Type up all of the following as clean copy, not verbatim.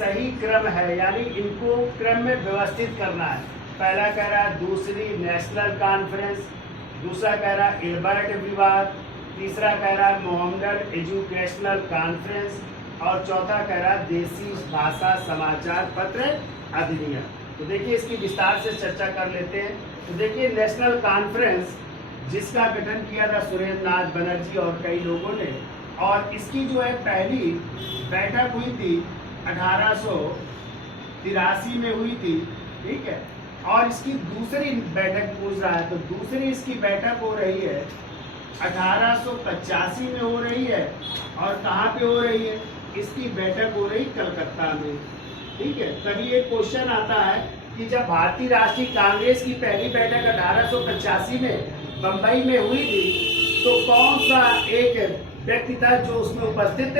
सही क्रम है, यानी इनको क्रम में व्यवस्थित करना है। पहला कह रहा है दूसरी नेशनल कॉन्फ्रेंस, दूसरा कह रहा है इल्बर्ट विवाद, तीसरा कह रहा है मोहम्मदन एजुकेशनल कॉन्फ्रेंस और चौथा कह रहा है देसी भाषा समाचार पत्र अधिनियम। तो देखिए इसकी विस्तार से चर्चा कर लेते हैं। तो देखिए नेशनल कॉन्फ्रेंस जिसका गठन किया था सुरेंद्र नाथ बनर्जी और कई लोगों ने, और इसकी जो है पहली बैठक हुई थी 1883 में हुई थी, ठीक है। और इसकी दूसरी बैठक पूछ रहा है, तो दूसरी इसकी बैठक हो रही है 1885 में हो रही है। और कहाँ पे हो रही है? इसकी बैठक हो रही कलकत्ता में, ठीक है। तभी एक क्वेश्चन आता है कि जब भारतीय राष्ट्रीय कांग्रेस की पहली बैठक 1885 में बंबई में हुई थी, तो कौन सा एक व्यक्ति था जो उसमें उपस्थित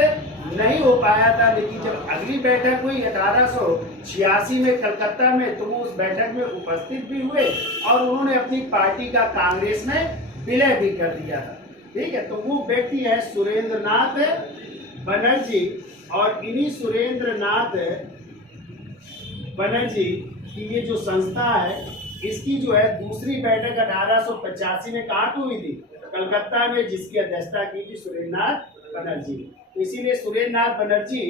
नहीं हो पाया था। लेकिन जब अगली बैठक हुई 1886 में कलकत्ता में, तो वो उस बैठक में उपस्थित भी हुए और उन्होंने अपनी पार्टी का कांग्रेस में विलय भी कर दिया था, ठीक है। तो वो व्यक्ति है सुरेंद्र नाथ बनर्जी। और इन्हीं सुरेंद्र नाथ बनर्जी की ये जो संस्था है, इसकी जो है दूसरी बैठक 1885 में कहाँ हुई थी? कलकत्ता में, जिसकी अध्यक्षता की थी सुरेंद्र नाथ बनर्जी। तो इसीलिए सुरेंद्र नाथ बनर्जी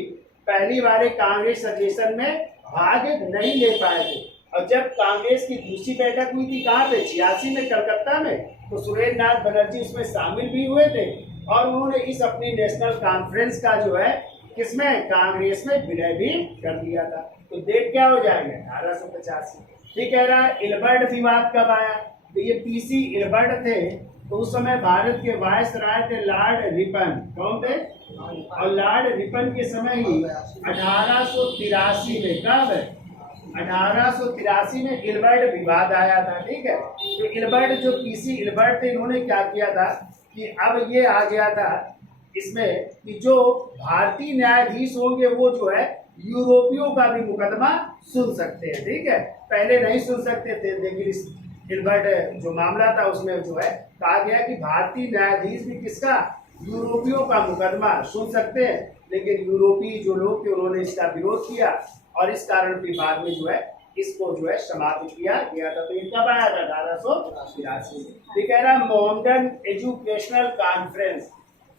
पहली बार कांग्रेस अधिवेशन में भाग नहीं ले पाए थे। और जब कांग्रेस की दूसरी बैठक हुई थी कहाँ पे? 86 में कलकत्ता में, तो सुरेंद्र नाथ बनर्जी उसमें शामिल भी हुए थे और उन्होंने इस अपनी नेशनल कॉन्फ्रेंस का जो है किसमें? कांग्रेस में विलय भी कर दिया था। तो डेट क्या हो जाएगा? 1885। ठीक कह रहा है। इल्बर्ट विवाद कब आया? तो ये पीसी इल्बर्ट थे, तो उस समय भारत के वायसराय थे लॉर्ड रिपन। कौन थे? और लॉर्ड रिपन के समय ही 1883 में, कब? 1883 में इल्बर्ट विवाद आया था, ठीक है। तो इल्बर्ट जो पीसी इल्बर्ट थे, इन्होंने क्या किया था कि अब ये आ गया था इसमें कि जो भारतीय न्यायाधीश होंगे वो जो है यूरोपियों का भी मुकदमा सुन सकते हैं, ठीक है। पहले नहीं सुन सकते थे, लेकिन इस इल्बर्ट जो मामला था उसमें जो है कहा गया कि भारतीय न्यायाधीश भी किसका? यूरोपियों का मुकदमा सुन सकते हैं। लेकिन यूरोपीय जो लोग थे उन्होंने इसका विरोध किया और इस कारण फिर बाद में जो है इसको जो है समाप्त किया गया था। तो ये कब आया था? 1883। ये कह रहा है मोहम्मदन एजुकेशनल कॉन्फ्रेंस,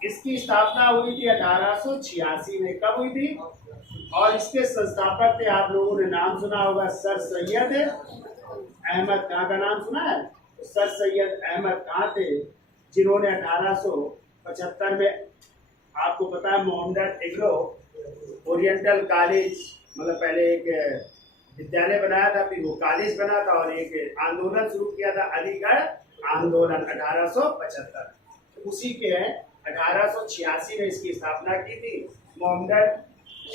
इसकी स्थापना हुई थी 1886 में। कब हुई थी? और इसके संस्थापक थे, आप लोगों ने नाम सुना होगा, सर सैयद अहमद खां का नाम सुना है? सर सैयद अहमद खां थे, जिन्होंने 1875 में, आपको पता है, मोहम्मदन एग्रो ओरिएंटल कॉलेज, मतलब पहले एक विद्यालय बनाया था, फिर वो कॉलेज बना था और एक आंदोलन शुरू किया था, अलीगढ़ आंदोलन 1875। उसी के 1886 में इसकी स्थापना की थी, मोहम्मदन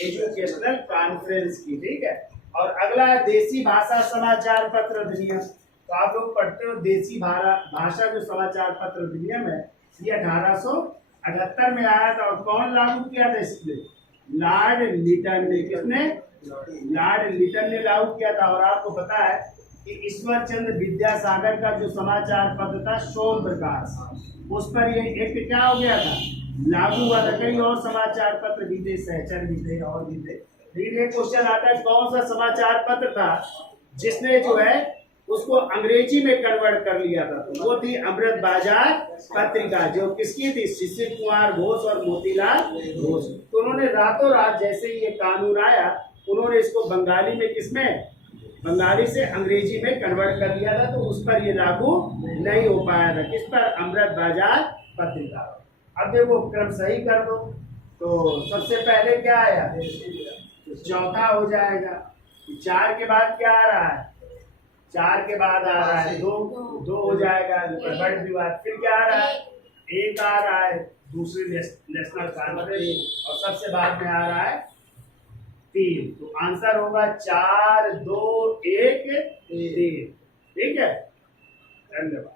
एजुकेशनल कॉन्फ्रेंस की, ठीक है। और अगला है देसी भाषा समाचार पत्र अधिनियम। तो आप लोग पढ़ते हो देसी भाषा जो समाचार पत्र अधिनियम है, ये 1878 में आया था। और कौन लागू किया था इसने? लॉर्ड लिटन ने। किसने? लॉर्ड लिटन ने लागू किया था। और आपको पता है कि ईश्वर चंद्र विद्यासागर का जो समाचार पत्र था सोम प्रकाश, उस पर ये एक्ट क्या हो गया था? लागू हुआ था। कई और समाचार पत्र भी थे, सहचर भी थे और भी थे। लेकिन ये क्वेश्चन आता है कौन सा समाचार पत्र था जिसने जो है उसको अंग्रेजी में कन्वर्ट कर लिया था? तो वो थी अमृत बाजार पत्रिका, जो किसकी थी? शिशिर कुमार घोष और मोतीलाल घोष। तो उन्होंने रातों रात जैसे ही ये कानून आया, उन्होंने इसको बंगाली में, किसमें? बंगाली से अंग्रेजी में कन्वर्ट कर लिया था। तो उस पर ये लागू नहीं हो पाया था। किस पर? अमृत बाजार पत्रिका। अब देखो क्रम सही कर दो, तो सबसे पहले क्या आया? तो चौथा हो जाएगा। 4 के बाद क्या आ रहा है? 4 के बाद आ रहा है 2 हो जाएगा। इल्बर्ट विवाद। फिर क्या आ रहा है? 1 आ रहा है, दूसरी नेशनल कॉन्फ्रेंस। और सबसे बाद में आ रहा है 3। तो आंसर होगा 4, 2, 1, 3। ठीक है, धन्यवाद।